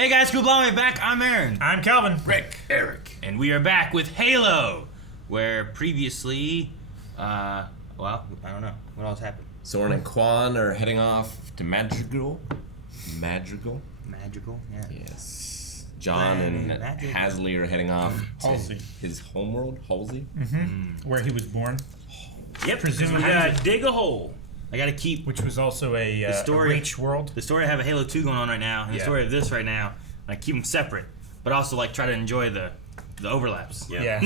Hey guys, cool blowing back. I'm Aaron. I'm Calvin. Rick. Eric. And we are back with Halo, where previously, well, I don't know. What else happened? Soren and Kwan are heading off to Madrigal. Magical, yeah. Yes. John and Magical. Hasley are heading off to Halsey. his homeworld, Halsey. Where he was born, Yep, Presumably- we gotta dig a hole. I gotta keep which was also a story- Reach world. the story. I have a Halo 2 going on right now, and the Yeah. story of this right now. And I keep them separate, but also like try to enjoy the overlaps. Yeah.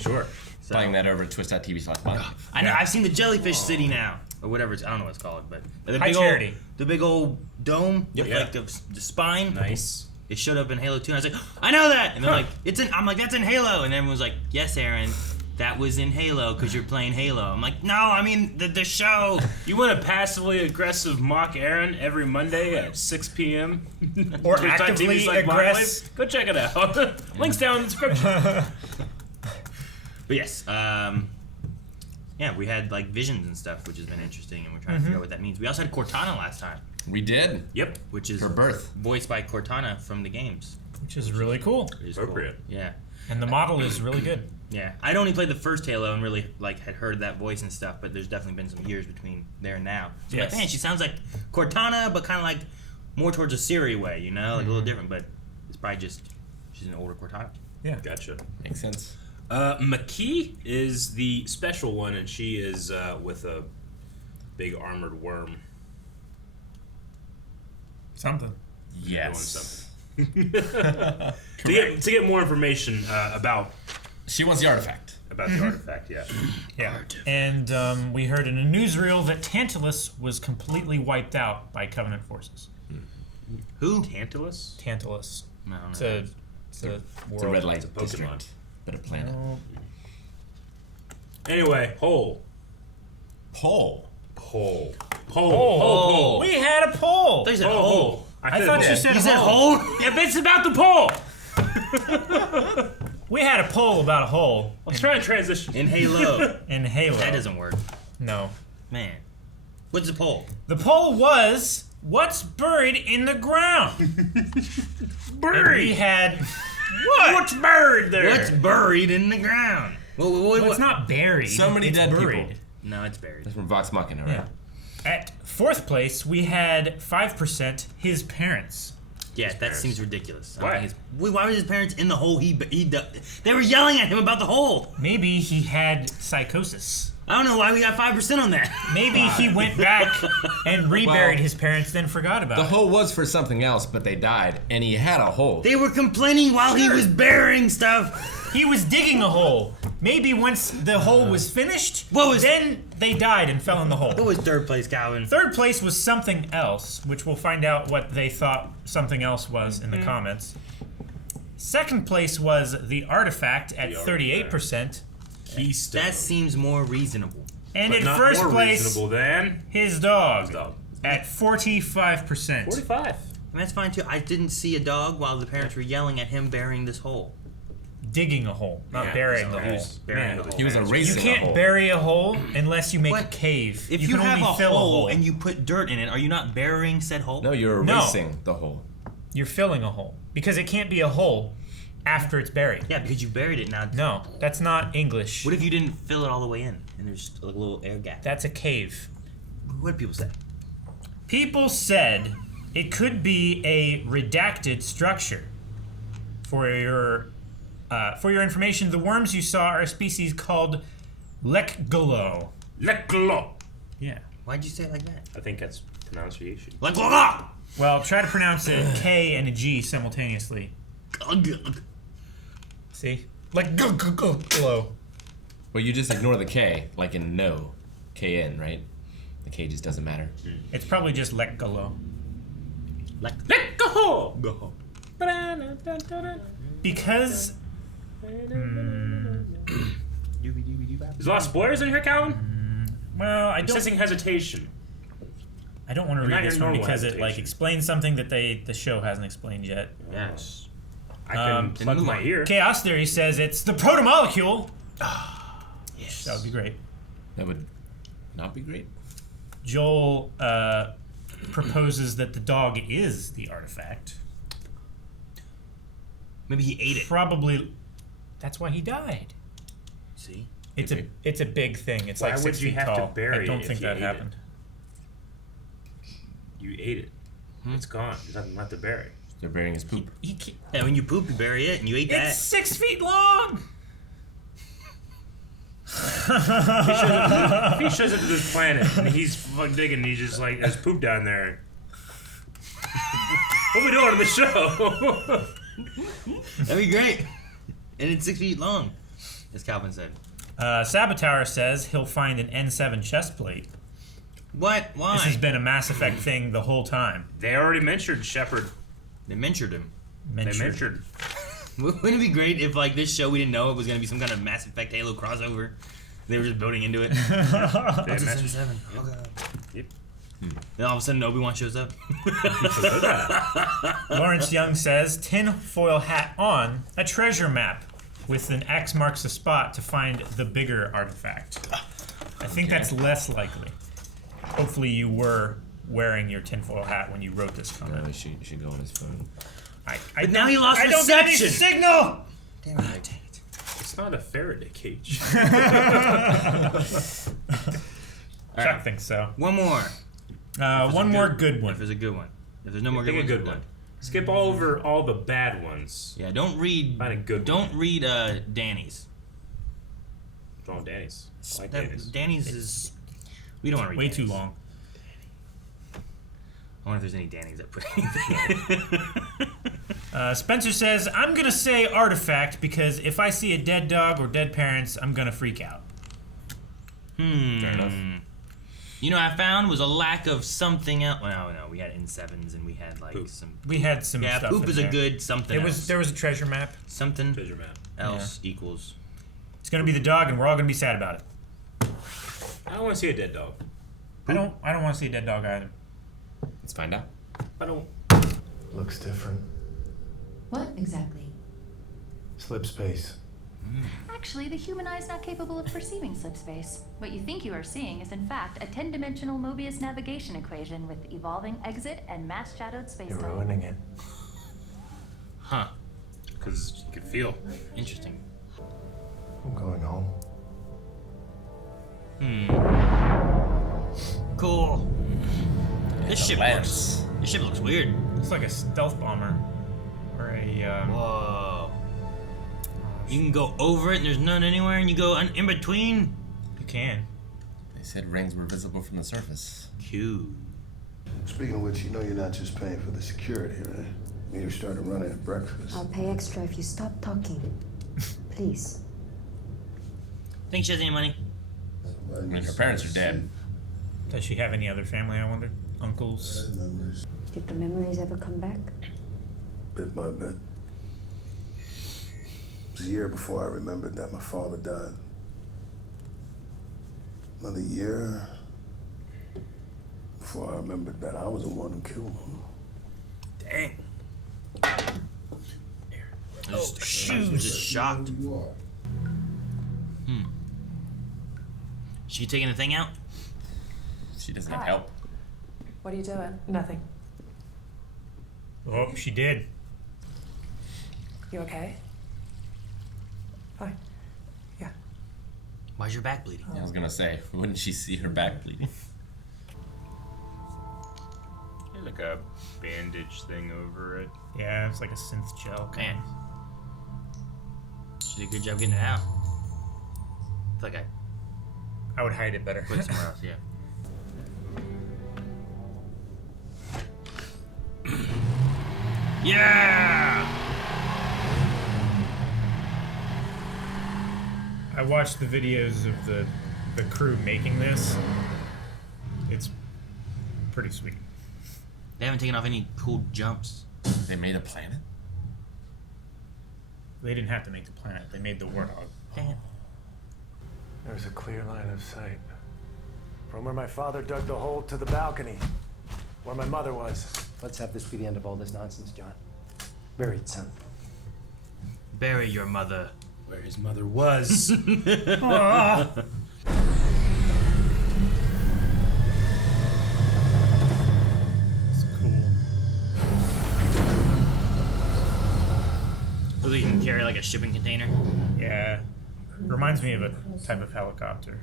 Sure. So, Playing that over at twitch.tv/Bond. I know. I've seen the Jellyfish City now, or whatever. I don't know what it's called, but the High big Charity. old, the big old dome with Yeah. like the spine. Nice. It showed up in Halo 2, and I was like, I know that! And they're like, I'm like, that's in Halo! And everyone was like, yes, Aaron, that was in Halo, because you're playing Halo. I'm like, no, I mean, the show! You want to passively aggressive mock Aaron every Monday at 6 p.m. Or Twitch.tv actively / aggress. Go check it out. Links down in the description. But yes, yeah, we had, like, visions and stuff, which has been interesting, and we're trying to figure out what that means. We also had Cortana last time, We did. Yep. which is Her birth. voiced by Cortana from the games. Which is really cool. Which is Appropriate. Cool. Yeah. And the model is really good. Yeah, I'd only played the first Halo and really like had heard that voice and stuff, but there's definitely been some years between there and now. So I'm like, Yes. man, she sounds like Cortana, but kind of like more towards a Siri way, you know, like a little different. But it's probably just she's an older Cortana. Yeah. Gotcha. Makes sense. McKee is the special one, and she is with a big armored worm. Something. Yes. To get more information about She wants the artifact. the artifact, yeah. Yeah. And we heard in a newsreel that Tantalus was completely wiped out by Covenant forces. Who? Tantalus? Tantalus. I don't It's know. a world. It's a red light It's a Pokemon. district, but a planet. Oh, Anyway, hole. Pole. Pole. Pole. We had a poll. They said Hole. hole. I thought you said You said hole. hole? Yeah, but it's about the pole. We had a poll about a hole I was trying to transition. In Halo. in Halo. That doesn't work, No. man. What's the poll? The poll was, what's buried in the ground? And we had, What's buried there? What's buried in the ground? What? well, it's not buried. So many it's dead buried. people. No, it's buried. That's from Vox Machina, right? Yeah. At fourth place, we had 5% his parents. Yeah, that parents. seems ridiculous. I Why? don't think why were his parents in the hole? They were yelling at him about the hole. Maybe he had psychosis. I don't know why we got 5% on that. Maybe he went back and reburied his parents, then forgot about The it. hole was for something else, but they died, and he had a hole. They were complaining while he was burying stuff. He was digging a hole. Maybe once the hole was finished, What was- then they died and fell in the hole. What was third place, Calvin? Third place was something else, which we'll find out what they thought something else was in the comments. Second place was the artifact at 38%. Keystone. That seems more reasonable. And But in not first more place, reasonable than his dog dog. at 45%. 45. I mean, that's fine too. I didn't see a dog while the parents were yelling at him burying this hole. Digging a hole, not Yeah, burying so the he hole. was burying Man. the hole. He was You erasing a can't hole. bury a hole unless you make a What? cave. If you can have only a fill hole and you put dirt in it, are you not burying said hole? No, you're No. erasing the hole. You're filling a hole because it can't be a hole after it's buried. Yeah, because you buried it now. No, that's not English. What if you didn't fill it all the way in and there's just a little air gap? That's a cave. What do people say? People said it could be a redacted structure. For your information, the worms you saw are a species called Lekgolo. Leklo. Yeah. Why'd you say it like that? I think that's pronunciation. Like blah, Well, try to pronounce a K and a G simultaneously. blah. See? Lekgolo. Well, you just ignore the K, like in no. KN, right? The K just doesn't matter. It's probably just Lekgolo. Lekko. Go. Because There's a lot of spoilers in here, Calvin. well, I I'm don't sensing hesitation. I don't want to Not read your this one normal because it like hesitation. explains something that the show hasn't explained yet. Yes. I can plug move my on. ear. Chaos Theory says it's the protomolecule. Yes. That would be great. That would not be great. Joel proposes that the dog is the artifact. Maybe he ate it. Probably. That's why he died. See? It's a big thing. It's Why like 6 would you feet have to tall. bury I don't it think if you that ate happened. You ate it. It's gone. There's nothing left to bury. They're burying his poop. Yeah, when you poop, you bury it, and you ate that. It's 6 feet long. If he shows up to this planet and he's fucking digging, and he's just like, there's poop down there. What are we doing on the show? That'd be great. And it's 6 feet long, as Calvin said. Saboteur says he'll find an N7 chest plate. What? Why? This has been a Mass Effect thing the whole time. They already mentioned Shepard. They mentored him. They mentioned. Wouldn't it be great if, like, this show we didn't know it was going to be some kind of Mass Effect Halo crossover? They were just building into it. What's mentioned- this N7? Oh, God. Yep. Then all of a sudden, Obi-Wan shows up. Lawrence Young says tinfoil hat on, a treasure map with an X marks the spot to find the bigger artifact. I think that's less likely. Hopefully you were wearing your tinfoil hat when you wrote this comment. No, you should go on his phone. But now he lost I don't get any reception. signal! Damn it. It's not a Faraday cage. Chuck thinks so. One more. One more good one. If there's a good one. If there's no more Pick good a ones, good we're one. done. Skip over all the bad ones. Yeah, don't read. Find a good Don't one. read Danny's. What's wrong with Danny's? I like That- Danny's. Danny's is. We don't want to read. Way Danny's. too long. I wonder if there's any Danny's that put anything. Spencer says, I'm going to say artifact because if I see a dead dog or dead parents, I'm going to freak out. Fair enough. You know, what I found was a lack of something else. Well, no, we had N7s and we had like Poop. some. We had some Yeah, stuff poop in is there. a good something. There was a treasure map. something Treasure map. else equals. It's going to be the dog and we're all going to be sad about it. I don't want to see a dead dog. I don't want to see a dead dog either. Let's find out. I don't. Looks different. What exactly? Slip space. Actually, the human eye is not capable of perceiving slip space. What you think you are seeing is in fact a 10-dimensional Mobius navigation equation with evolving exit and mass shadowed You're spacetime. ruining it. Huh. Because you can feel. Interesting. I'm going home. Cool. This ship lens. looks. This ship looks weird. Looks like a stealth bomber. Or a, Whoa. You can go over it and there's none anywhere, and you go in between. you can. They said rings were visible from the surface. Q. Speaking of which, you know you're not just paying for the security, right? You're starting running at breakfast. I'll pay extra if you stop talking. Please. Think she has any money? I mean, her parents are dead. Does she have any other family, I wonder? Uncles? Memories, Did the memories ever come back? bit by bit. It was a year before I remembered that my father died. Another year before I remembered that I was the one who killed him. Dang. Shoes. Just shocked. You are. She taking the thing out? She doesn't have help. What are you doing? Nothing. Oh, she did. You okay? Fine. Yeah. Why's your back bleeding? I was gonna say, wouldn't she see her back bleeding? There's like a bandage thing over it. Yeah, it's like a synth gel. Man. She did a good job getting it out. I feel like I I would hide it better. put it somewhere else, yeah. Yeah! I watched the videos of the crew making this. It's pretty sweet. They haven't taken off any cool jumps. They made a planet? They didn't have to make the planet. They made the warthog. Damn. There's a clear line of sight. From where my father dug the hole to the balcony. Where my mother was. Let's have this be the end of all this nonsense, John. Bury it, son. Bury your mother. Where his mother was. It's cool. carry like a shipping container. Yeah. Reminds me of a type of helicopter.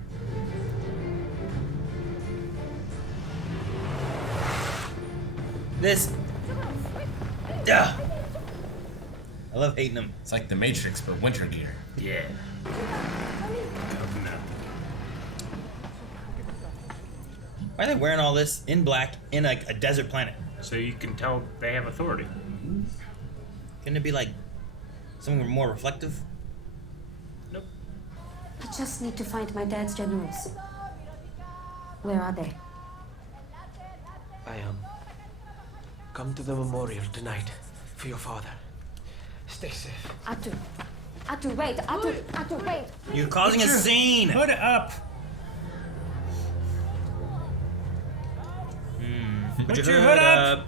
This. Duh. I love hating them. It's like the Matrix, but winter gear. Yeah. Why are they wearing all this in black in like a desert planet? So you can tell they have authority. Couldn't it be like something more reflective? Nope. I just need to find my dad's generals. Where are they? I come to the memorial tonight for your father. Stay safe. Atu, wait. Atu, wait. You're causing a scene. Put it up. Put your hood up.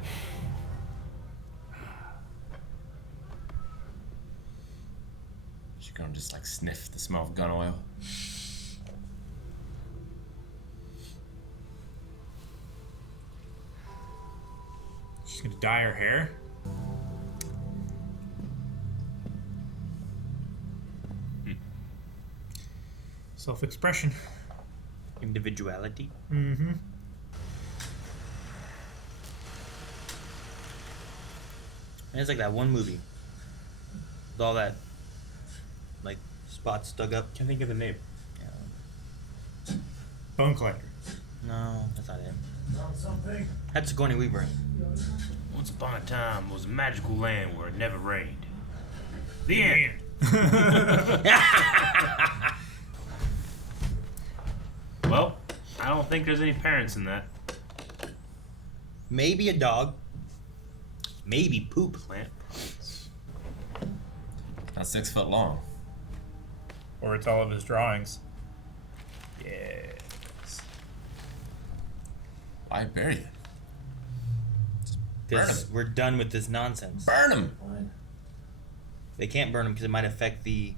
She's gonna just like sniff the smell of gun oil. She's gonna dye her hair. Self-expression. Individuality. Mm-hmm. And it's like that one movie with all that like spots dug up. Can't think of the name. Bone collector. No, that's not it. That's Sigourney Weaver. Once upon a time was a magical land where it never rained. The end. Well, I don't think there's any parents in that. Maybe a dog. Maybe poop. Plant products. Not 6 foot long. Or it's all of his drawings. Yes. Why bury it? Because we're done with this nonsense. Burn him! They can't burn them because it might affect the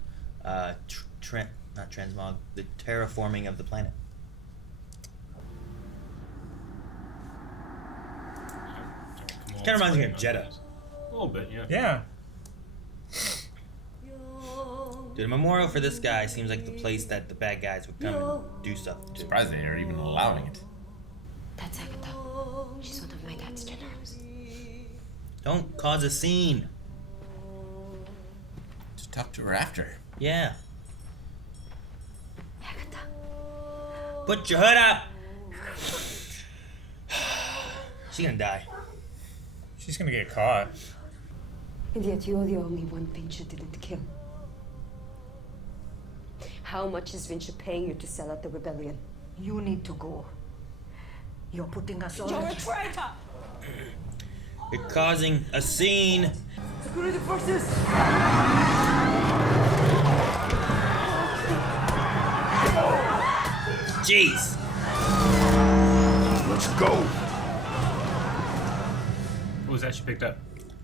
not transmog, the terraforming of the planet. Kind of reminds me of Jeddah. A little bit, yeah. Yeah. Dude, a memorial for this guy seems like the place that the bad guys would come and do stuff to. Surprised they are even allowing it. That's Agatha. She's one of my dad's generals. Don't cause a scene. Just talk to her after. Yeah. Agatha. Put your hood up. She's gonna die. She's gonna get caught. And yet you're the only one Vinci didn't kill. How much is Vinci paying you to sell out the rebellion? You need to go. You're putting us all. You're a traitor! You're causing a scene. Security forces! Jeez. Let's go. What was that she picked up?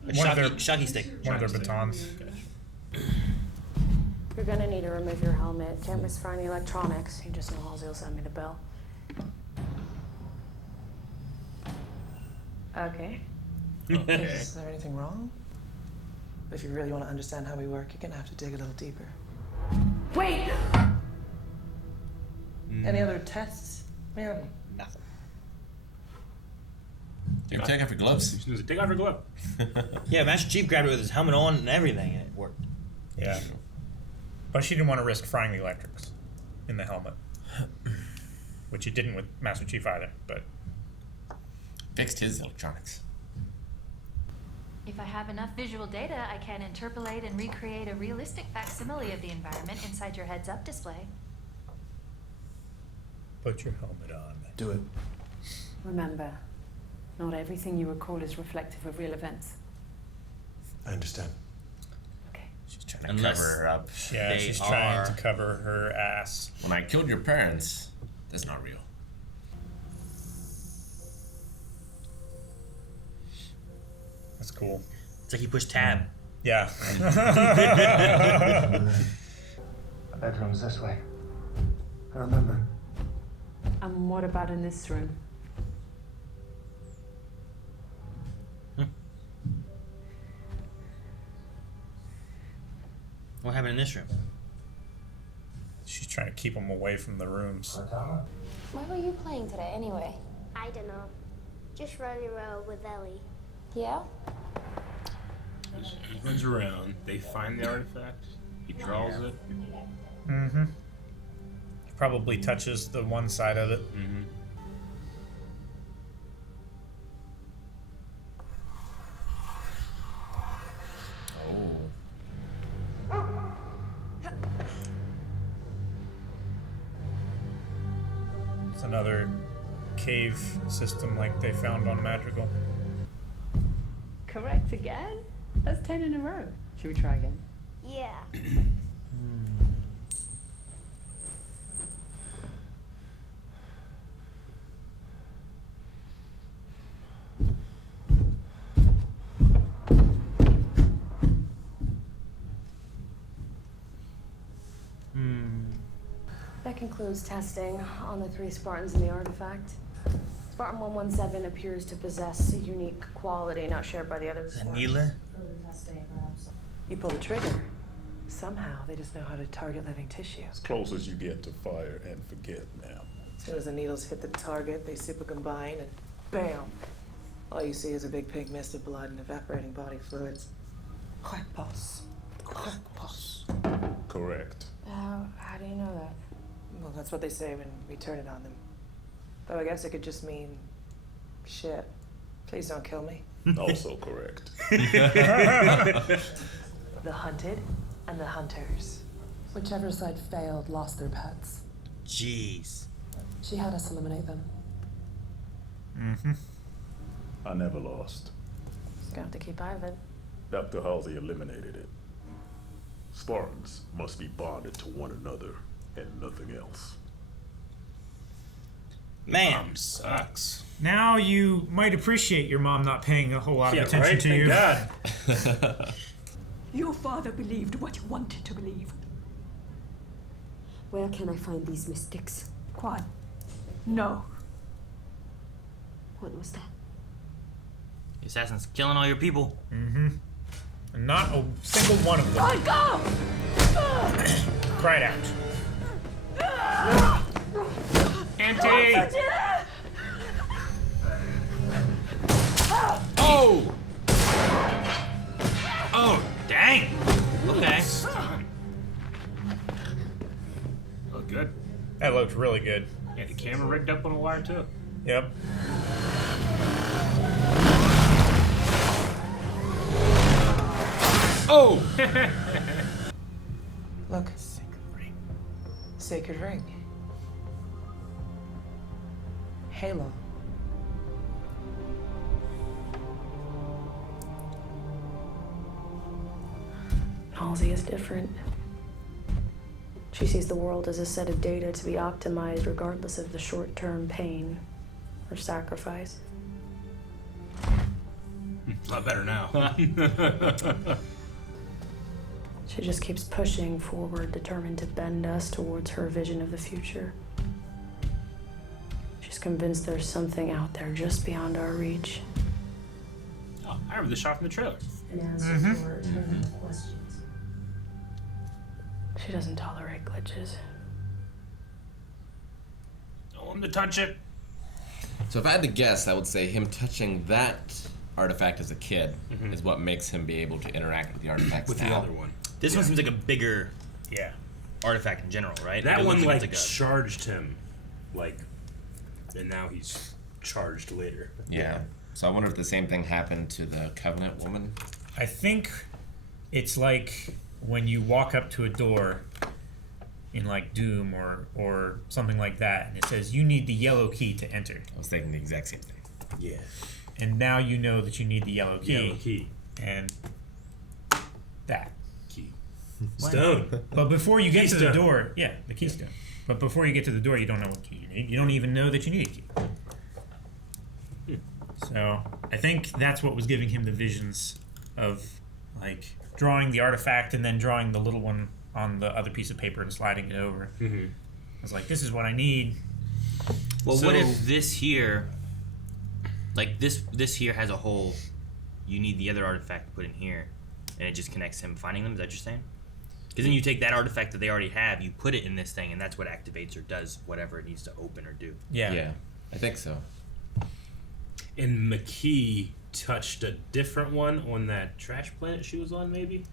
A One of their- shocky stick. One of their batons. You're gonna need to remove your helmet. Can't misfire any electronics. You just know Halsey will send me the bill. Okay. Is there anything wrong? If you really want to understand how we work, you're gonna have to dig a little deeper. Wait! Any other tests? Mary? Nothing. You can take off your gloves. Take off your glove. Yeah, Master Chief grabbed it with his helmet on and everything, and it worked. Yeah. But she didn't want to risk frying the electrics in the helmet. Which it didn't with Master Chief either, but... Fixed his electronics. If I have enough visual data, I can interpolate and recreate a realistic facsimile of the environment inside your heads-up display. Put your helmet on. Do it. Remember, not everything you recall is reflective of real events. I understand. She's trying to Unless cover her up. Yeah, They she's trying are- to cover her ass. When I killed your parents, that's not real. That's cool. It's like he pushed tab. Yeah. The bedroom's this way. I remember. And what about in this room? What happened in this room? She's trying to keep him away from the rooms. Why were you playing today anyway? I don't know. Just running around with Ellie. Yeah? He runs around. They find the artifact. He draws it. Mm-hmm. He probably touches the one side of it. Mm-hmm. It's another cave system like they found on Madrigal. Correct again? That's 10 in a row. Should we try again? Yeah. That concludes testing on the 3 Spartans and the artifact. Spartan 117 appears to possess a unique quality not shared by the others. Anila? You pull the trigger. Somehow they just know how to target living tissue. As close as you get to fire and forget now. As soon as the needles hit the target, they super combine and bam! All you see is a big pink mist of blood and evaporating body fluids. Cuerpos. Cuerpos. Correct. How do you know that? Well, that's what they say when we turn it on them. Though I guess it could just mean shit. Please don't kill me. Also correct. The hunted and the hunters. Whichever side failed lost their pets. Jeez. She had us eliminate them. Mm-hmm. I never lost. Just gonna have to keep Ivan. Dr. Halsey eliminated it. Spartans must be bonded to one another and nothing else. Man. Sucks. Now you might appreciate your mom not paying a whole lot of attention to you. Thank God. Your father believed what he wanted to believe. Where can I find these mystics? Kwan. No. What was that? The assassin's killing all your people. Mm-hmm. And not a single one of them Let go! cried out. Auntie! Oh! Oh, dang! Okay. Oh, good. That looked really good. Yeah, the camera rigged up on a wire too. Yep. Oh! Look. Sacred ring. Halo. Halsey is different. She sees the world as a set of data to be optimized regardless of the short-term pain or sacrifice. A lot better now. She just keeps pushing forward, determined to bend us towards her vision of the future. She's convinced there's something out there just beyond our reach. Oh, I remember the shot from the trailer. And answers to her eternal questions. She doesn't tolerate glitches. Don't want him to touch it. So if I had to guess, I would say him touching that artifact as a kid is what makes him be able to interact with the artifacts With now. the other one. This one seems like a bigger Yeah. artifact in general, right? That It one looks like it's charged him, like, and now he's charged later. Yeah. So I wonder if the same thing happened to the Covenant woman. I think it's like when you walk up to a door in like Doom or something like that, and it says you need the yellow key to enter. I was thinking the exact same thing. Yeah. And now you know that you need the yellow key. Yellow key. And that. Key. Stone. But before you get to the Keystone. door, yeah, the keystone. But before you get to the door, you don't know what key you need. You don't even know that you need a key. So I think that's what was giving him the visions of like drawing the artifact and then drawing the little one on the other piece of paper and sliding it over. I was like, this is what I need. Well, what if this here, like this here has a hole, you need the other artifact to put in here, and it just connects him finding them? Is that what you're saying? Because then you take that artifact that they already have, you put it in this thing, and that's what activates or does whatever it needs to open or do. Yeah, I think so. And McKee touched a different one on that trash planet she was on, maybe?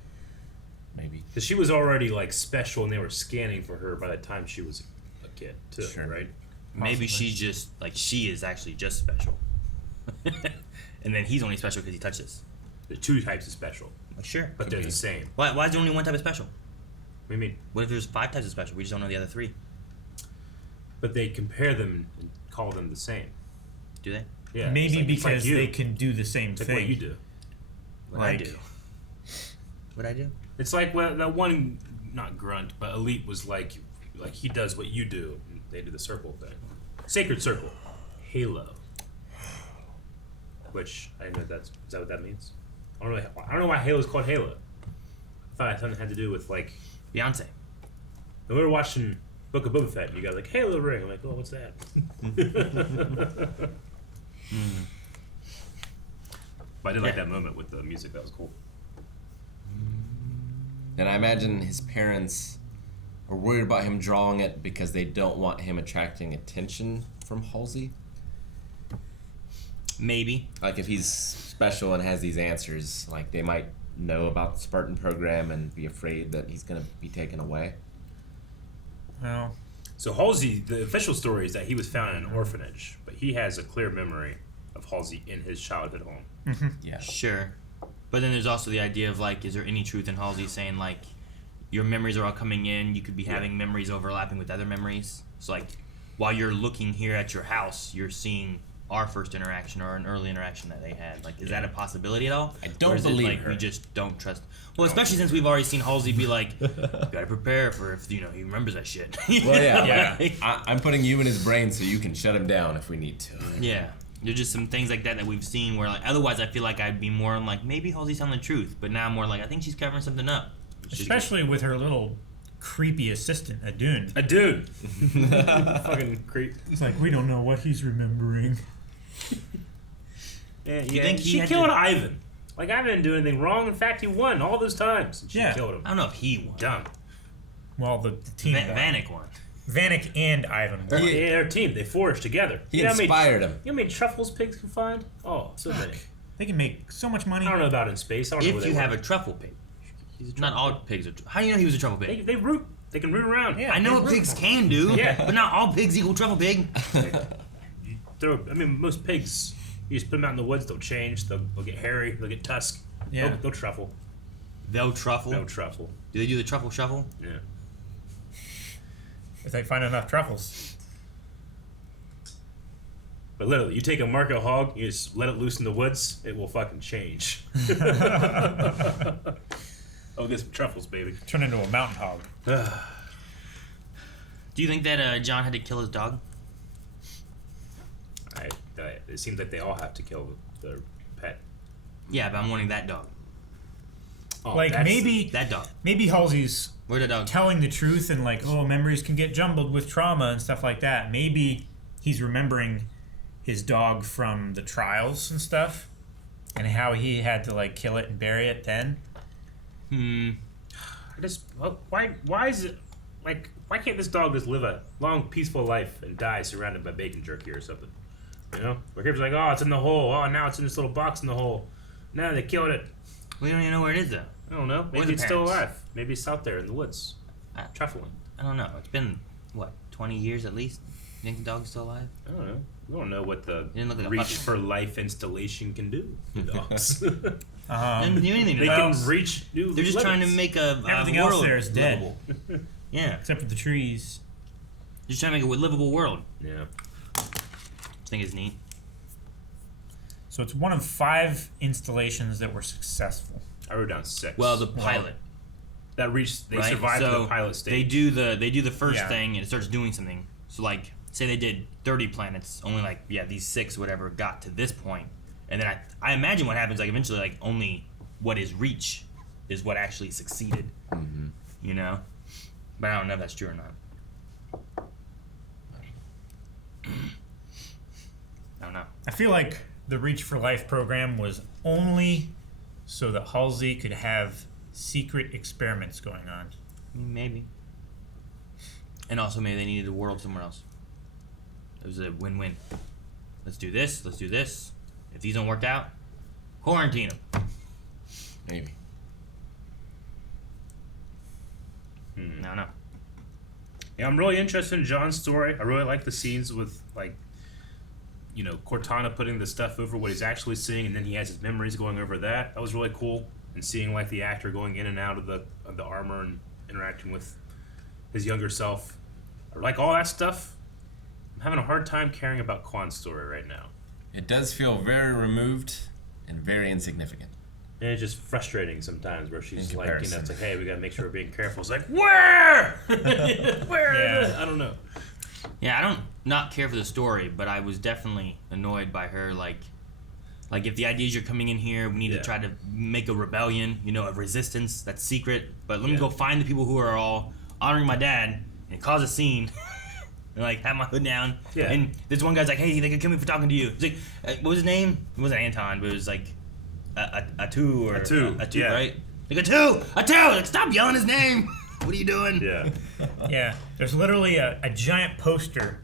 Maybe. Because she was already, like, special, and they were scanning for her by the time she was a kid, too, right? Maybe she's just, like, she is actually just special. And then he's only special because he touched this. There's two types of special. Sure. But they're the same. Why is there only one type of special? What do you mean? What if there's 5 types of special? We just don't know the other 3. But they compare them and call them the same. Do they? Yeah. Maybe it's because like you. they can do the same It's thing. like what you do. What I do. What I do? It's like that one, not grunt, but elite was like he does what you do. And they do the circle thing. Sacred circle. Halo. Which, I didn't know is that what that means? I don't know why Halo's called Halo. I thought something had to do with, like... Beyonce. When we were watching Book of Boba Fett, you got like, Halo ring. I'm like, oh, what's that? But I did like that moment with the music. That was cool. And I imagine his parents are worried about him drawing it because they don't want him attracting attention from Halsey. Maybe. Like if he's special and has these answers, like they might know about the Spartan program and be afraid that he's going to be taken away. Well, so Halsey, the official story is that he was found in an orphanage, but he has a clear memory of Halsey in his childhood home. Yeah. Sure. But then there's also the idea of, like, is there any truth in Halsey saying, like, your memories are all coming in, you could be having memories overlapping with other memories? So, like, while you're looking here at your house, you're seeing our first interaction or an early interaction that they had. Like, is that a possibility at all? I don't or is believe it, like, her. we just don't trust... Well, especially since we've already seen Halsey be like, gotta prepare for if, he remembers that shit. Well, yeah. I'm putting you in his brain so you can shut him down if we need to. Yeah. There's just some things like that we've seen where, like, otherwise I feel like I'd be more on, like, maybe Halsey's telling the truth, but now I'm more like, I think she's covering something up. Especially with her little creepy assistant, Adun. Adun! Fucking creep. It's like, we don't know what he's remembering. Yeah, Do you think he she had killed to- Ivan. Like, Ivan didn't do anything wrong. In fact, he won all those times. And she killed him. I don't know if he won. Dumb. Well, the team won. Vanek won. Vanek and Ivan won. Yeah, their team. They forged together. He You know how many- inspired him. You know how many truffles pigs can find? Oh, so many. They can make so much money. I don't know about in space. I don't know If where you they have were. a truffle pig. Not all pigs are... How do you know he was a truffle pig? They root. They can root around. Yeah, I know what pigs can do, Yeah. but not all pigs equal truffle pig. Most pigs, you just put them out in the woods, they'll change. They'll get hairy. They'll get tusk. Yeah. They'll truffle. They'll truffle? They'll truffle. Do they do the truffle shuffle? Yeah. If they find enough truffles. But literally, you take a Marco hog, you just let it loose in the woods, it will fucking change. Oh, get some truffles, baby. Turn into a mountain hog. Do you think that John had to kill his dog? It seems like they all have to kill their pet. Yeah, but I'm wanting that dog. Oh, Like, maybe That dog. maybe Halsey's Where'd the dog? telling the truth and, like, oh, memories can get jumbled with trauma and stuff like that. Maybe he's remembering his dog from the trials and stuff and how he had to, like, kill it and bury it then. Why is it like? Why can't this dog just live a long, peaceful life and die surrounded by bacon jerky or something? You know, where kids are like, oh, it's in the hole. Oh, now it's in this little box in the hole. No, they killed it. We don't even know where it is, though. I don't know. Or Maybe the it's still parents. alive. Maybe it's out there in the woods, truffling. I don't know. It's been, what, 20 years at least? You think the dog's still alive? I don't know. We don't know what the didn't look like a reach puppy. for life installation can do to dogs. They didn't do anything to They dogs. can reach new They're just trying to limits. make a Everything world else there is dead. livable. Yeah. Except for the trees. Just trying to make a livable world. Yeah. I think it's neat. So it's one of 5 installations that were successful. I wrote down 6. Well, the pilot. That reached. They right? survived so the pilot stage. They do the first Yeah. thing and it starts doing something. So, like, say they did 30 planets, only, like, these 6 whatever got to this point, and then I imagine what happens, like, eventually, like, only what is reach is what actually succeeded. Mm-hmm. You know, but I don't know if that's true or not. I don't know. I feel like the Reach for Life program was only so that Halsey could have secret experiments going on. Maybe. And also, maybe they needed a world somewhere else. It was a win-win. Let's do this. Let's do this. If these don't work out, quarantine them. Maybe. I don't know. Yeah, I'm really interested in John's story. I really like the scenes with, like, you know, Cortana putting the stuff over what he's actually seeing, and then he has his memories going over that. That was really cool. And seeing, like, the actor going in and out of the armor and interacting with his younger self. I like all that stuff. I'm having a hard time caring about Kwan's story right now. It does feel very removed and very insignificant. And it's just frustrating sometimes where she's In like, you know, comparison. it's like, hey, we gotta make sure we're being careful. It's like, where? Where? Yeah. I don't know. Yeah, I don't not care for the story, but I was definitely annoyed by her. Like if the idea is you're coming in here, we need to try to make a rebellion, you know, a resistance that's secret. But let me go find the people who are all honoring my dad and cause a scene. And like have my hood down. Yeah. And this one guy's like, hey, they can kill me for talking to you. It's like, what was his name? It wasn't Anton, but it was like a two, yeah. right? Like a two. Like, stop yelling his name. What are you doing? Yeah. Yeah, there's literally a giant poster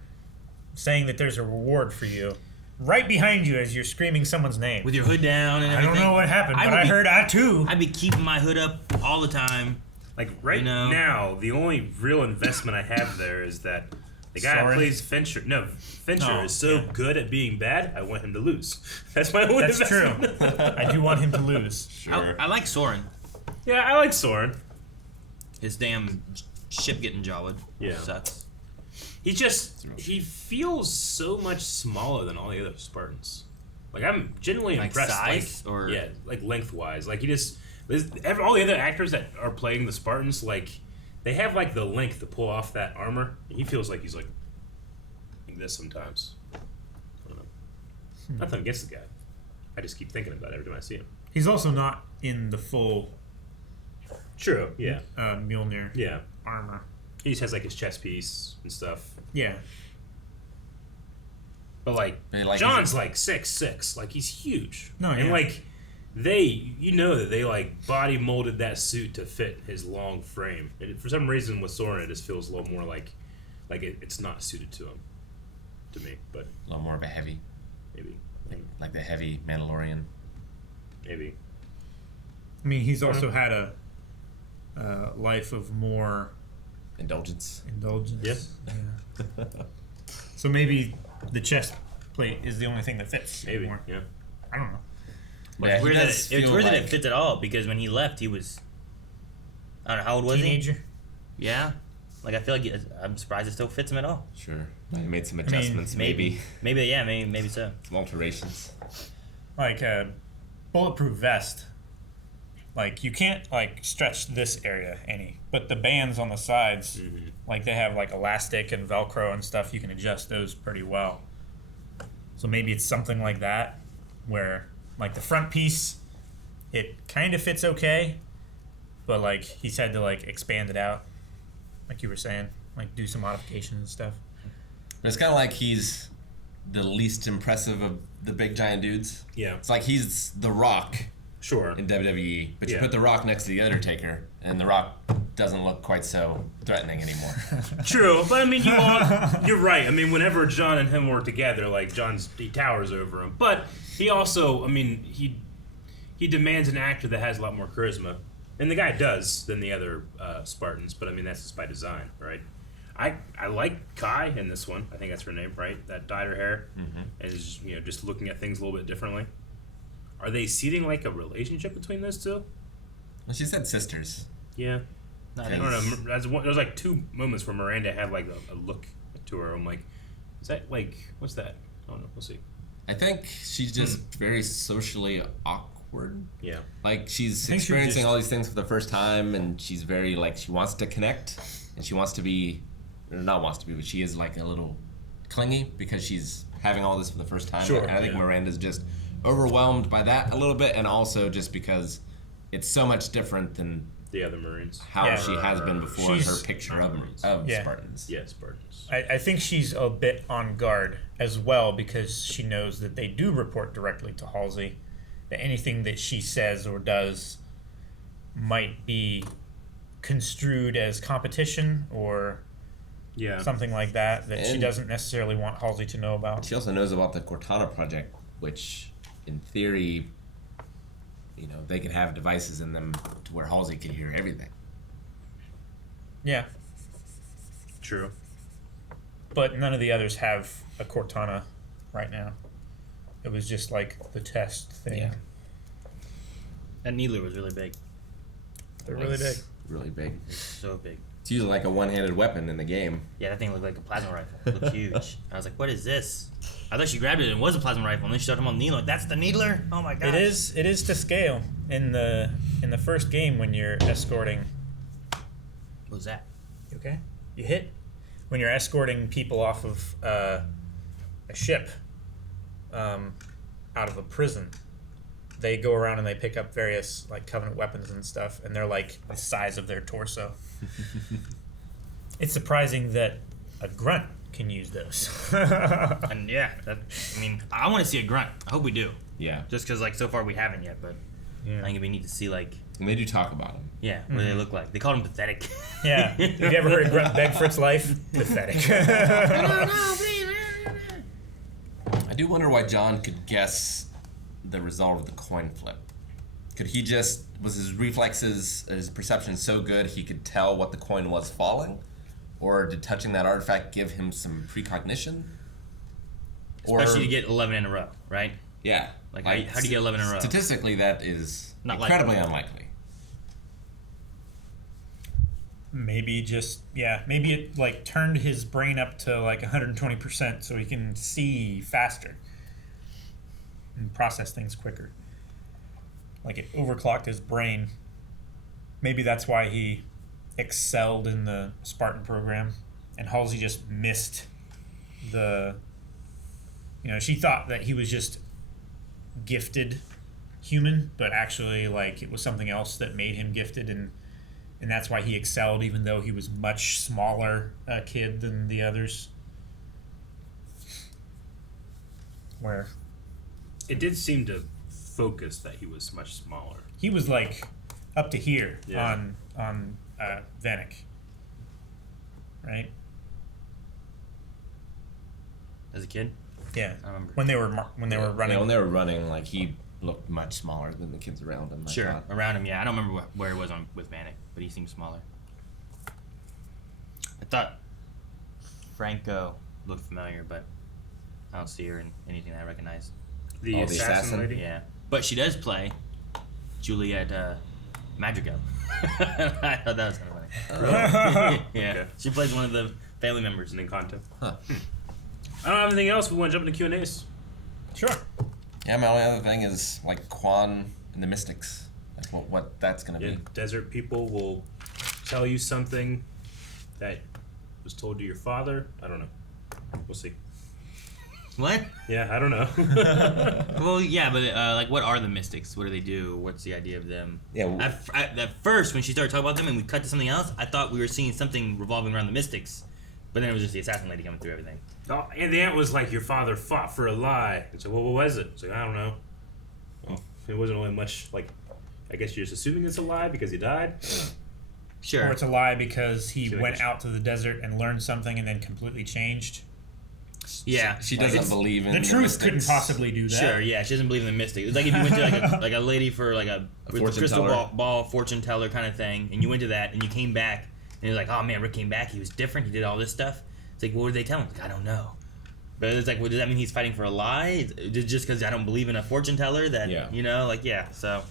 saying that there's a reward for you right behind you as you're screaming someone's name. With your hood down and everything. I don't know what happened, but I heard I too. I'd be keeping my hood up all the time. Like right now, the only real investment I have there is that the guy who plays Fincher. No, Fincher is so good at being bad. I want him to lose. That's my only That's true. investment. I do want him to lose. Sure. I like Soren. Yeah, I like Soren. His damn ship getting jawed. Yeah. Sucks. He feels so much smaller than all the other Spartans. Like I'm genuinely Like impressed. size, like, or yeah, like lengthwise. Like all the other actors that are playing the Spartans, like they have like the length to pull off that armor. And he feels like he's like this sometimes. I don't know. Nothing against the guy. I just keep thinking about it every time I see him. He's also not in the full. True. Yeah. Mjolnir. Yeah. Armor. He just has like his chest piece and stuff. Yeah. But like like John's like 6'6", like he's huge. No, and yeah. like you know that they like body molded that suit to fit his long frame. And for some reason with Soren, it just feels a little more like it's not suited to him, to me. But A little more of a heavy. maybe, Like the heavy Mandalorian. maybe. I mean, he's also had a life of more Indulgence. indulgence. Yeah. So maybe the chest plate is the only thing that fits. Maybe. Anymore. Yeah. I don't know. Yeah, It's he weird, that does it, it's feel weird that like- it fits at all because when he left, he was. I don't know, how old was Teenager. he? Yeah. Like, I feel like I'm surprised it still fits him at all. Sure. He made some adjustments, maybe. Maybe so. Some alterations. Like a bulletproof vest. Like you can't like stretch this area any, but the bands on the sides, like they have like elastic and Velcro and stuff. You can adjust those pretty well. So maybe it's something like that, where like the front piece, it kind of fits okay, but like he's had to like expand it out, like you were saying, like do some modifications and stuff. But it's kind of like he's the least impressive of the big giant dudes. Yeah. It's like he's The Rock. Sure. In WWE, but you Yeah. put The Rock next to The Undertaker, and The Rock doesn't look quite so threatening anymore. True, but I mean, you're right. I mean, whenever John and him work together, like he towers over him. But he also, I mean, he demands an actor that has a lot more charisma, and the guy does than the other Spartans. But I mean, that's just by design, right? I like Kai in this one. I think that's her name, right? That dyed her hair and is just looking at things a little bit differently. Are they seeding like a relationship between those two? Well, she said sisters. Yeah. I don't know. There's like two moments where Miranda had like a look to her. I'm like, is that like, what's that? I don't know. We'll see. I think she's just very socially awkward. Yeah. Like she's think she experiencing just- all these things for the first time, and she's very like she wants to connect, and she wants to be, or not wants to be, but she is like a little clingy because she's having all this for the first time. Sure, And I think yeah. Miranda's just overwhelmed by that a little bit, and also just because it's so much different than The other Marines. how Yeah. she has been before in She's- her picture Marines. of Yeah. Spartans. Yeah, Spartans. I think she's a bit on guard as well because she knows that they do report directly to Halsey. That anything that she says or does might be construed as competition or something like that she And doesn't necessarily want Halsey to know about. She also knows about the Cortana project, which, in theory, they could have devices in them to where Halsey could hear everything. Yeah. True. But none of the others have a Cortana right now. It was just like the test thing. Yeah. That needler was really big. They're really big. Really big. It's so big. It's usually like a one-handed weapon in the game. Yeah, that thing looked like a plasma rifle. It looked huge. I was like, what is this? I thought she grabbed it and it was a plasma rifle, and then she started talking about needler. Like, that's the needler? Oh my god. It is to scale. In the first game when you're escorting. What was that? You okay? You hit? When you're escorting people off of a ship out of a prison, they go around and they pick up various like Covenant weapons and stuff, and they're like the size of their torso. It's surprising that a grunt can use those. And yeah, I want to see a grunt. I hope we do. Yeah. Just because like so far we haven't yet, but I think we need to see like. And they do talk about them. Yeah, what do they look like? They called him pathetic. Yeah. Have you ever heard a grunt beg for its life? Pathetic. I do wonder why John could guess the result of the coin flip. Could he was his reflexes, his perception so good he could tell what the coin was falling? Or did touching that artifact give him some precognition? Especially to get 11 in a row, right? Yeah. Like how do you get 11 in a row? Statistically, that is Not unlikely. Maybe it like turned his brain up to like 120% so he can see faster and process things quicker. Like it overclocked his brain. Maybe that's why he excelled in the Spartan program, and Halsey just missed the. She thought that he was just gifted human, but actually like it was something else that made him gifted, and that's why he excelled, even though he was much smaller kid than the others. Where it did seem to focus that he was much smaller. He was like up to here on Vanek, right? As a kid? Yeah, I remember when they were running. Yeah, when they were running, like he looked much smaller than the kids around him. Sure, around him. Yeah, I don't remember where it was with Vanek, but he seemed smaller. I thought Franco looked familiar, but I don't see her in anything I recognize. The assassin lady? Yeah. But she does play Juliet Madrigal. I thought that was kind of funny. Yeah. Okay. She plays one of the family members in Encanto. Huh. I don't have anything else. We want to jump into Q&As. Sure. Yeah, my only other thing is like Kwan and the Mystics. Like what that's going to be. Desert people will tell you something that was told to your father. I don't know. We'll see. What? Yeah, I don't know. Well, yeah, but like, what are the Mystics? What do they do? What's the idea of them? Yeah. At first, when she started talking about them and we cut to something else, I thought we were seeing something revolving around the Mystics, but then it was just the assassin lady coming through everything. Oh, and the aunt was like, your father fought for a lie. It's like, well, what was it? It's like, I don't know. Well, it wasn't really much, like, I guess you're just assuming it's a lie because he died? Sure. Or it's a lie because he went out to the desert and learned something and then completely changed. Yeah, she doesn't believe in the truth. Couldn't possibly do that. Sure, yeah, she doesn't believe in the mystic. It's like if you went to like a lady for like a crystal ball fortune teller kind of thing, and you went to that and you came back and you're like, oh man, Rick came back. He was different. He did all this stuff. It's like, what did they tell him? Like, I don't know. But it's like, well, does that mean he's fighting for a lie? Just because I don't believe in a fortune teller? That you know, like So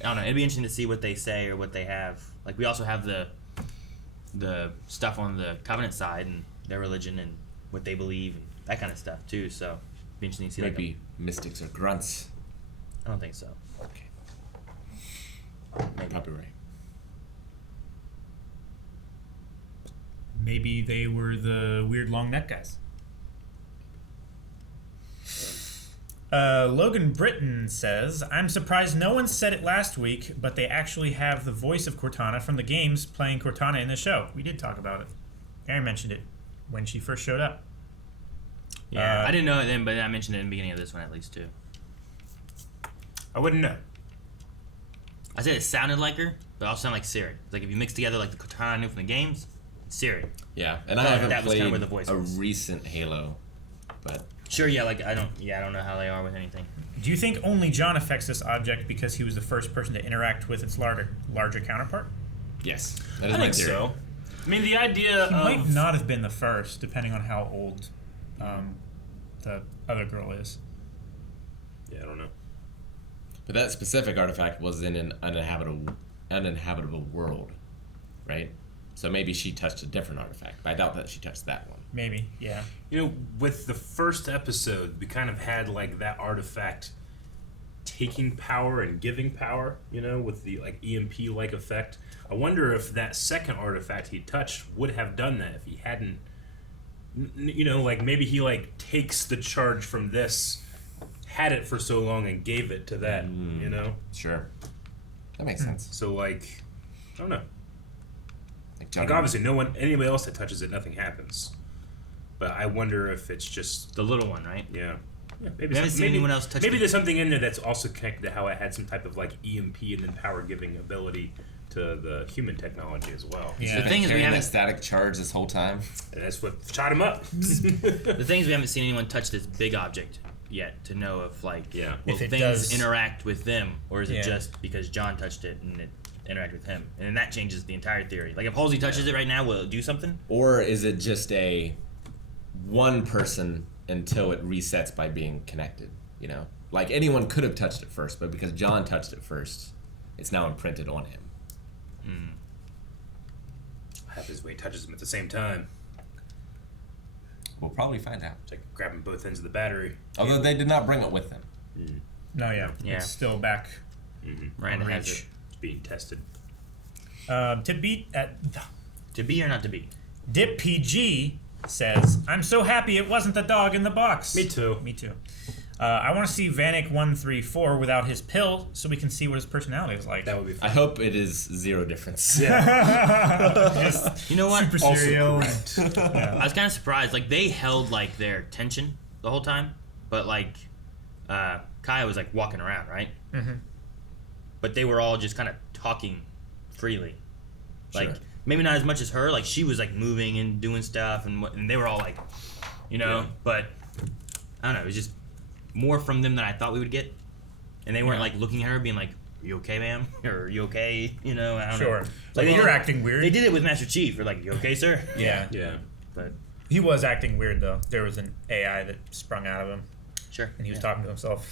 I don't know. It'd be interesting to see what they say or what they have. Like we also have the stuff on the Covenant side and their religion and what they believe and that kind of stuff too. So it'd be interesting to see. Maybe mystics or grunts. I don't think so. Okay. Maybe. Probably right. Maybe they were the weird long neck guys. Logan Britton says, I'm surprised no one said it last week, but they actually have the voice of Cortana from the games playing Cortana in the show. We did talk about it. Aaron mentioned it when she first showed up. Yeah, I didn't know it then, but I mentioned it in the beginning of this one at least too. I wouldn't know. I said it sounded like her, but also sound like Siri. It's like if you mix together like the Cortana I knew from the games, it's Siri. Yeah, and I Felt like haven't that was played kinda where the voice a was. recent Halo, but Sure, yeah, like I don't know how they are with anything. Do you think only John affects this object because he was the first person to interact with its larger counterpart? yes, that is I my think theory. so. I mean, the idea He of might not have been the first, depending on how old the other girl is. Yeah, I don't know. But that specific artifact was in an uninhabitable world, right? So maybe she touched a different artifact, but I doubt that she touched that one. Maybe, yeah. You know, with the first episode, we kind of had like that artifact taking power and giving power, you know, with the like EMP like effect. I wonder if that second artifact he touched would have done that if he hadn't, you know, like maybe he like takes the charge from this, had it for so long and gave it to that, you know? Sure. That makes sense. So like, I don't know. Like obviously anybody else that touches it, nothing happens. But I wonder if it's just the little one, right? Yeah. Yeah, We haven't seen anyone else touch maybe it. there's something in there that's also connected to how it had some type of like EMP and then power giving ability to the human technology as well. Yeah. The thing is, we haven't that static charge this whole time. And that's what shot him up. The thing is, we haven't seen anyone touch this big object yet to know if like will If it things does- interact with them, or is it Yeah. just because John touched it and it interacted with him, and then that changes the entire theory. Like if Halsey touches it right now, will it do something? Or is it just a one person until it resets by being connected? You know, like anyone could have touched it first, but because John touched it first, it's now imprinted on him. Happens when he touches them at the same time. We'll probably find out. It's like grabbing both ends of the battery. Although they did not bring it with them. No, yeah. Yeah. It's still back Miranda on has reach. it. It's being tested. To be or not to be? Dip PG says, "I'm so happy it wasn't the dog in the box." Me too. Me too. I want to see Vanek 134 without his pill, so we can see what his personality is like. That would be fun. I hope it is zero difference. Just You know what? super Also cereal. correct. Yeah. I was kind of surprised. Like they held like their tension the whole time, but like Kaya was like walking around, right? Mhm. But they were all just kind of talking freely. Like Sure. maybe not as much as her. Like she was like moving and doing stuff, and they were all like, you know. Yeah. But I don't know. It was just more from them than I thought we would get, and they weren't like looking at her being like, "You okay, ma'am?" or "Are you okay?" You know. I don't know. Sure. Like, they you're did- acting weird. They did it with Master Chief. They're like, "You okay, sir?" Yeah. Yeah. But He was acting weird though. There was an AI that sprung out of him. Sure. And he was Yeah. talking to himself.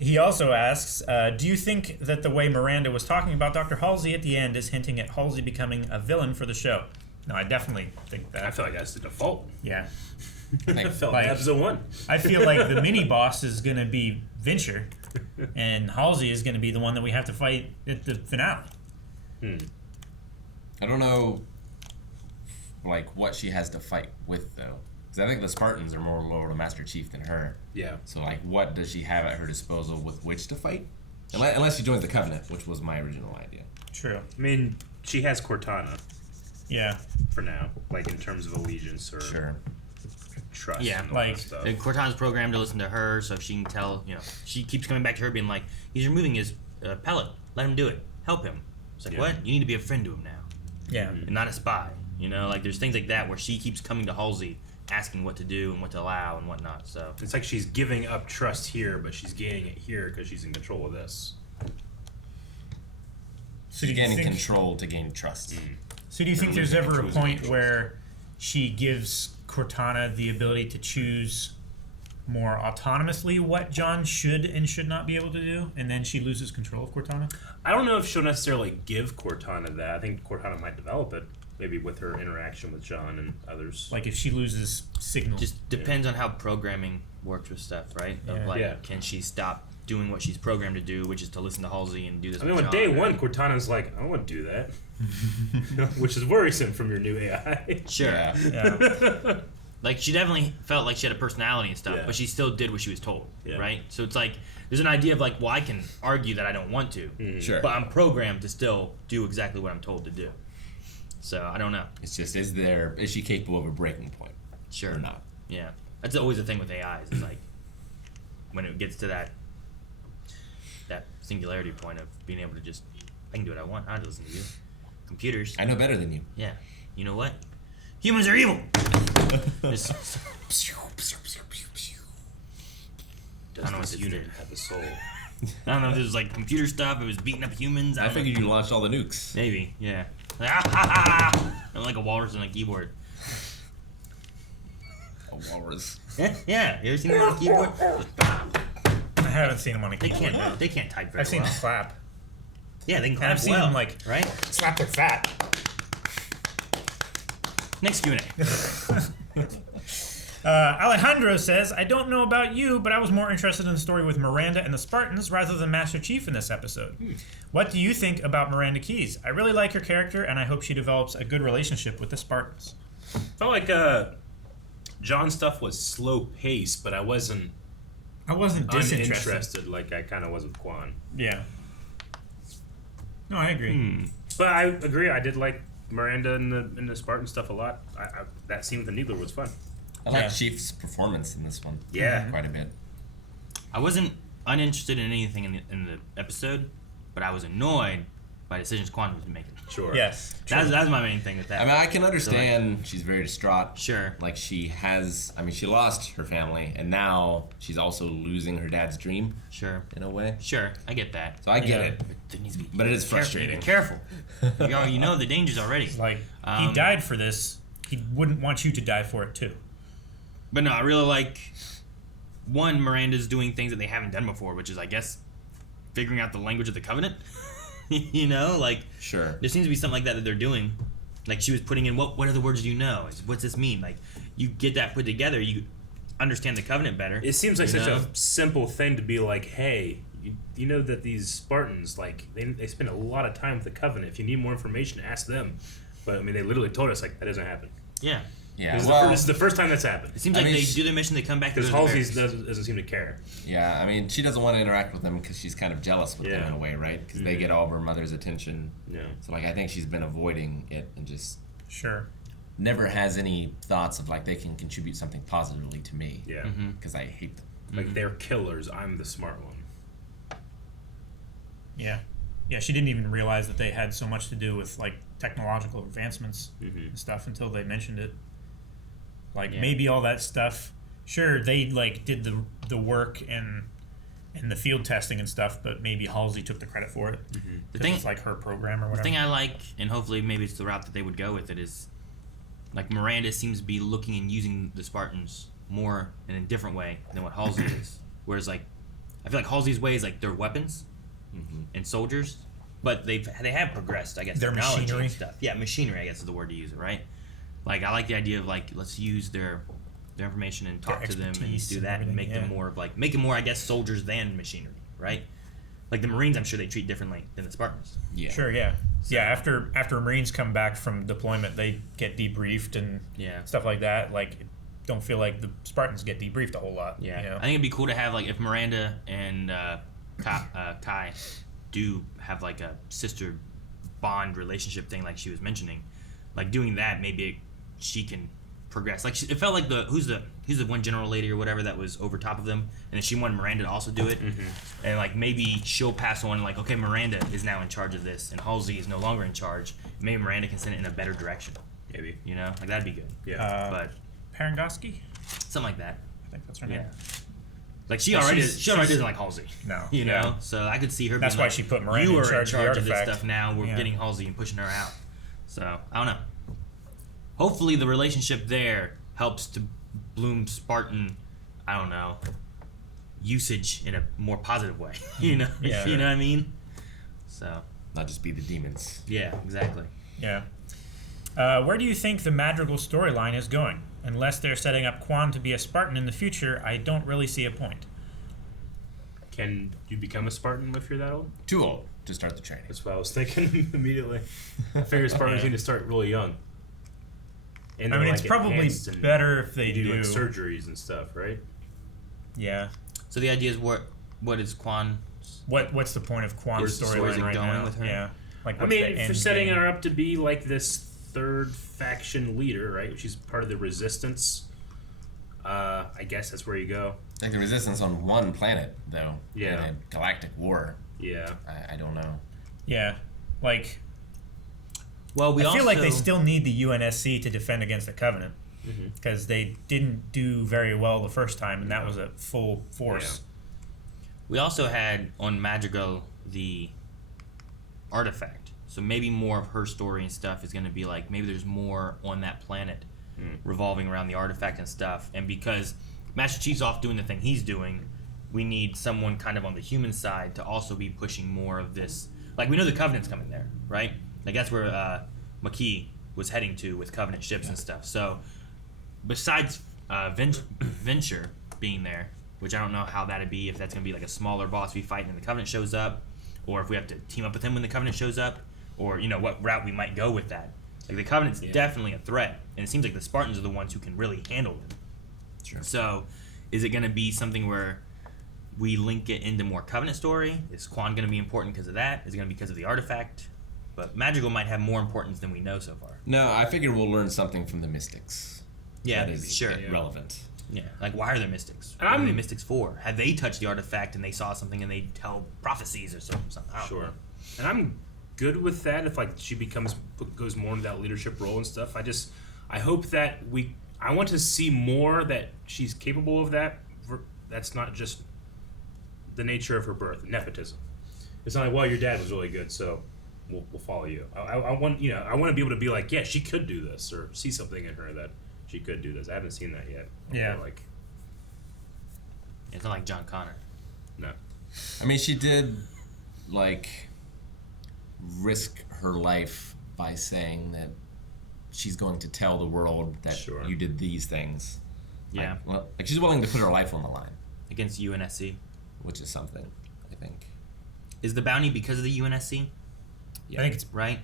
He also asks, do you think that the way Miranda was talking about Dr. Halsey at the end is hinting at Halsey becoming a villain for the show? No, I definitely think that. I feel like that's the default. Yeah. I felt Like- like episode 1. I feel like the mini boss is going to be Venture, and Halsey is going to be the one that we have to fight at the finale. I don't know, like, what she has to fight with, though. Because I think the Spartans are more loyal to Master Chief than her. Yeah. So, like, what does she have at her disposal with which to fight? Unless she joins the Covenant, which was my original idea. True. I mean, she has Cortana Yeah. for now, like in terms of allegiance or trust. Yeah, and all like that stuff. Cortana's programmed to listen to her, so she can tell. You know, she keeps coming back to her, being like, "He's removing his pellet. Let him do it. Help him." It's like, Yeah. what? You need to be a friend to him now, Yeah. and not a spy. You know, like there's things like that where she keeps coming to Halsey, asking what to do and what to allow and whatnot. So It's like she's giving up trust here, but she's gaining it here because she's in control of this. So do you Gaining think, control to gain trust. So do you think And there's losing ever a control is point dangerous. where she gives Cortana the ability to choose more autonomously what John should and should not be able to do, and then she loses control of Cortana? I don't know if she'll necessarily give Cortana that. I think Cortana might develop it, maybe with her interaction with John and others. Like if she loses signal. just depends on how programming works with stuff, right? Yeah. Of like, Yeah. can she stop doing what she's programmed to do, which is to listen to Halsey and do this? I mean, with on John, day right? one, Cortana's like, I don't want to do that. Which is worrisome from your new AI. Sure. Yeah. Yeah. Like she definitely felt like she had a personality and stuff, Yeah. but she still did what she was told, Yeah. right? So it's like there's an idea of like, well, I can argue that I don't want to, Sure. but I'm programmed to still do exactly what I'm told to do. So I don't know. It's just, is she capable of a breaking point? Sure. Or not? Yeah, that's always the thing with AIs. It's like when it gets to that singularity point of being able to just, I can do what I want. I don't listen to you. Computers. I know better than you. Yeah. You know what? Humans are evil. Just, I don't know what this unit did. have a soul. I don't know if this was like computer stuff. It was beating up humans. I figured you launched all the nukes. Maybe, yeah. Like, ah, ha, ha, ha. I'm like a walrus on a keyboard. A walrus. Yeah. You ever seen them on a keyboard? I haven't seen them on a They keyboard. can't. They can't type very I've seen well. them clap. Yeah, they can And clap I've seen well, them like right? slap their fat. Next Q&A. Alejandro says, I don't know about you, but I was more interested in the story with Miranda and the Spartans rather than Master Chief in this episode. What do you think about Miranda Keyes? I really like her character, and I hope she develops a good relationship with the Spartans. Felt like John's stuff was slow paced, but I wasn't disinterested. uninterested like I kind of was with Kwan. Yeah. No, I agree. But I agree. I did like Miranda and the Spartan stuff a lot. That scene with the Needler was fun. I like Chief's performance in this one. Yeah. Quite a bit. I wasn't uninterested in anything in the episode, but I was annoyed by decisions Kwan was making. Sure. Yes. That's my main thing with that. I mean, I can understand she's very distraught. Sure. Like she lost her family, and now she's also losing her dad's dream. Sure. In a way. Sure, I get that. So I get it. But it is Careful. frustrating. Careful. You know the dangers already. It's like, he died for this. He wouldn't want you to die for it, too. But no, I really like, one, Miranda's doing things that they haven't done before, which is, I guess, figuring out the language of the Covenant. You know, like, sure. There seems to be something like that they're doing. Like, she was putting in, what other words do you know? What's this mean? Like, you get that put together, you understand the Covenant better. It seems like such a simple thing to be like, hey, you know that these Spartans, like, they spend a lot of time with the Covenant. If you need more information, ask them. But, I mean, they literally told us, like, that doesn't happen. Yeah. Yeah. This is the first time that's happened. It seems like they do their mission, they come back to because Halsey doesn't seem to care. Yeah, I mean, she doesn't want to interact with them because she's kind of jealous with them in a way, right? Because they get all of her mother's attention. Yeah. So, like, I think she's been avoiding it and just sure never has any thoughts of like they can contribute something positively to me. Yeah. Because I hate them. Like they're killers. I'm the smart one. Yeah. Yeah, she didn't even realize that they had so much to do with like technological advancements and stuff until they mentioned it. Like maybe all that stuff. Sure, they like did the work and the field testing and stuff, but maybe Halsey took the credit for it. The thing, it's like her program or whatever. The thing I like, and hopefully maybe it's the route that they would go with it, is like Miranda seems to be looking and using the Spartans more in a different way than what Halsey is. Whereas like I feel like Halsey's way is like their weapons and soldiers, but they have progressed. I guess their technology machinery and stuff. Yeah, machinery. I guess is the word to use it, right? Like I like the idea of like let's use their information and talk to them and do that and make them more of like make them more I guess soldiers than machinery, right? Like the Marines, I'm sure they treat differently than the Spartans. Yeah. Sure, yeah. So, yeah, after Marines come back from deployment, they get debriefed and stuff like that. Like, don't feel like the Spartans get debriefed a whole lot. Yeah. You know? I think it'd be cool to have, like, if Miranda and Kai do have, like, a sister bond relationship thing like she was mentioning, like, doing that, maybe she can progress. Like, it felt like who's the one general lady or whatever that was over top of them, and then she wanted Miranda to also do it, and like maybe she'll pass on like, okay, Miranda is now in charge of this, and Halsey is no longer in charge. Maybe Miranda can send it in a better direction. Maybe like that'd be good. Yeah, but Parangoski, something like that. I think that's her name. Yeah. Like she already doesn't like Halsey. No, you know, so I could see her. That's being why like, she put Miranda you in are charge of this stuff now. We're getting Halsey and pushing her out. So I don't know. Hopefully the relationship there helps to bloom Spartan, I don't know, usage in a more positive way. You know? Yeah. You know what I mean? So not just be the demons. Yeah, exactly. Yeah. Where do you think the Madrigal storyline is going? Unless they're setting up Kwan to be a Spartan in the future, I don't really see a point. Can you become a Spartan if you're that old? Too old to start the training. That's what I was thinking immediately. I figured Spartans need to start really young. And I mean, it's probably better if they do like surgeries and stuff, right? Yeah. So the idea is what is Kwan? What's the point of Kwan's storyline right now? With her? Yeah. Like, I mean, for setting her up to be like this third faction leader, right? She's part of the Resistance. I guess that's where you go. Like the Resistance on one planet, though. Yeah. In a galactic war. Yeah. I don't know. Yeah, like. Well, I feel like they still need the UNSC to defend against the Covenant because they didn't do very well the first time, and that was a full force. Yeah. We also had on Madrigal the artifact, so maybe more of her story and stuff is going to be like maybe there's more on that planet revolving around the artifact and stuff. And because Master Chief's off doing the thing he's doing, we need someone kind of on the human side to also be pushing more of this. Like, we know the Covenant's coming there, right? Like, that's where McKee was heading to with Covenant ships and stuff. So, besides Venture being there, which I don't know how that'd be, if that's going to be like a smaller boss we fight and the Covenant shows up, or if we have to team up with him when the Covenant shows up, or, you know, what route we might go with that. Like, the Covenant's definitely a threat, and it seems like the Spartans are the ones who can really handle them. Sure. So, is it going to be something where we link it into more Covenant story? Is Kwan going to be important because of that? Is it going to be because of the artifact? But Madrigal might have more importance than we know so far. No, I figure we'll learn something from the Mystics. Yeah, that is sure. relevant. Yeah, like why are there Mystics? What are they Mystics for? Have they touched the artifact and they saw something and they tell prophecies or something? Sure. And I'm good with that if like she goes more into that leadership role and stuff. I hope that I want to see more that she's capable of that. That's not just the nature of her birth, nepotism. It's not like, well, your dad was really good, so we'll follow you. I want to be able to be like, yeah, she could do this, or see something in her that she could do this. I haven't seen that yet. Yeah. Like, it's not like John Connor. No. I mean, she did like risk her life by saying that she's going to tell the world that you did these things. Yeah. Like she's willing to put her life on the line against UNSC, which is something, I think. Is the bounty because of the UNSC? Yeah. I think it's right.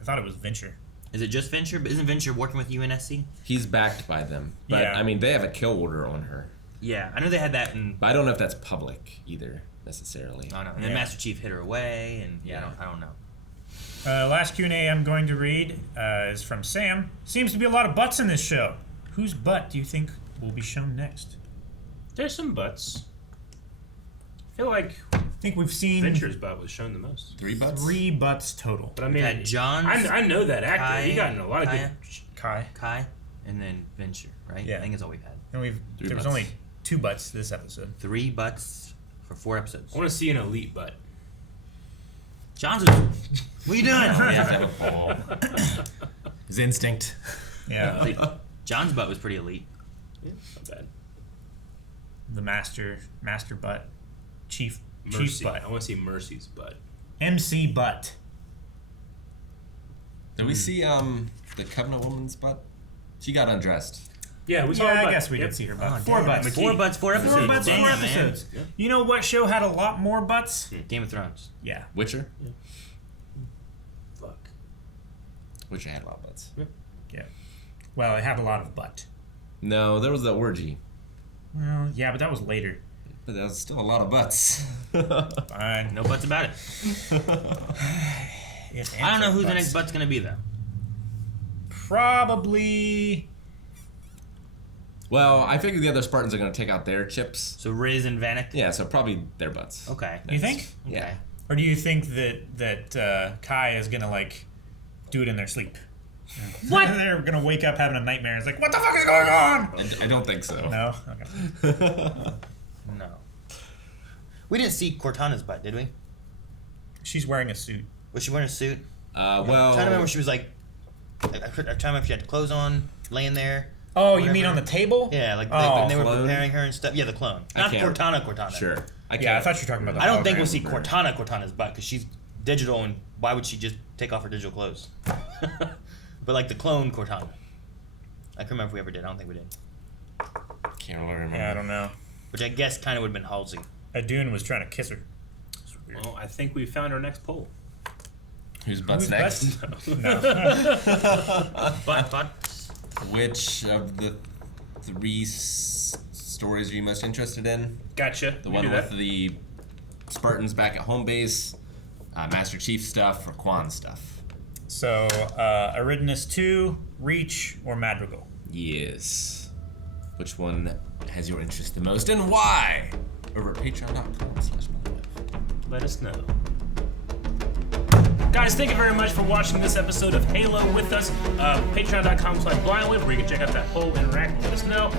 I thought it was Venture. Is it just Venture? But isn't Venture working with UNSC? He's backed by them. But, I mean, they have a kill order on her. Yeah, I know they had that in... But I don't know if that's public either, necessarily. Oh, no. And then Master Chief hit her away, and I don't know. Last Q&A I'm going to read is from Sam. Seems to be a lot of butts in this show. Whose butt do you think will be shown next? There's some butts. I feel like... I think we've seen... Venture's butt was shown the most. 3 butts? 3 butts total. But I mean... Had John's... I know that actor. Kai, he got in a lot of good... Kai. And then Venture, right? Yeah. I think that's all we've had. And there was only 2 butts this episode. 3 butts for 4 episodes. I want to see an elite butt. John's... What are you doing? His instinct. Yeah. John's butt was pretty elite. Yeah, not bad. The master butt. Chief butt. I want to see Mercy's butt. MC butt. Did we see the Covenant woman's butt? She got undressed. Yeah, we saw her butt. I guess we did see her butt. Oh, 4 butts. McKee. 4 butts, 4 episodes. 4 butts, Damn, 4 man. episodes. Yeah. You know what show had a lot more butts? Game of Thrones. Yeah. Witcher? Yeah. Fuck. Witcher had a lot of butts. Yeah. Well, it had a lot of butt. No, there was the orgy. Well, yeah, but that was later. But that was still a lot of butts. Fine. No butts about it. I don't know who the next butt's going to be, though. Probably... Well, I figure the other Spartans are going to take out their chips. So Riz and Vanek? Yeah, so probably their butts. Okay. You think? Yeah. Okay. Or do you think that Kai is going to, like, do it in their sleep? What? They're going to wake up having a nightmare. It's like, what the fuck is going on? I don't think so. No? Okay. No. We didn't see Cortana's butt, did we? She's wearing a suit. Was she wearing a suit? Well... I'm trying to remember she was like... I'm trying to remember if she had clothes on, laying there. Oh, you mean on the table? Yeah, like Oh. when they were Clone? preparing her and stuff. Yeah, the clone. Not Cortana. Sure. I thought you were talking about the I don't think we'll see hologram. Cortana's butt because she's digital, and why would she just take off her digital clothes? But like the clone Cortana. I can't remember if we ever did. I don't think we did. Can't really remember. Yeah, I don't know. Which I guess kind of would have been Halsey. Adun was trying to kiss her. Well, I think we found our next poll. Whose butt's next? No. But Which of the 3 stories are you most interested in? Gotcha. The We one do with that. the Spartans back at home base, Master Chief stuff, or Kwan stuff? So, Eridanus 2, Reach, or Madrigal? Yes. Which one has your interest the most, and why? Over at patreon.com/Motherweb. let us know. Guys, thank you very much for watching this episode of Halo with us. Patreon.com/blindwave, where you can check out that whole interact and let us know.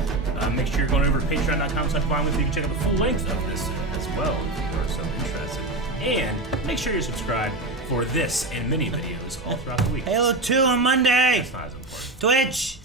Make sure you're going over to Patreon.com/blindwave, so you can check out the full length of this as well if you are so interested. And make sure you're subscribed for this and many videos all throughout the week. Halo 2 on Monday. That's not as important. Twitch.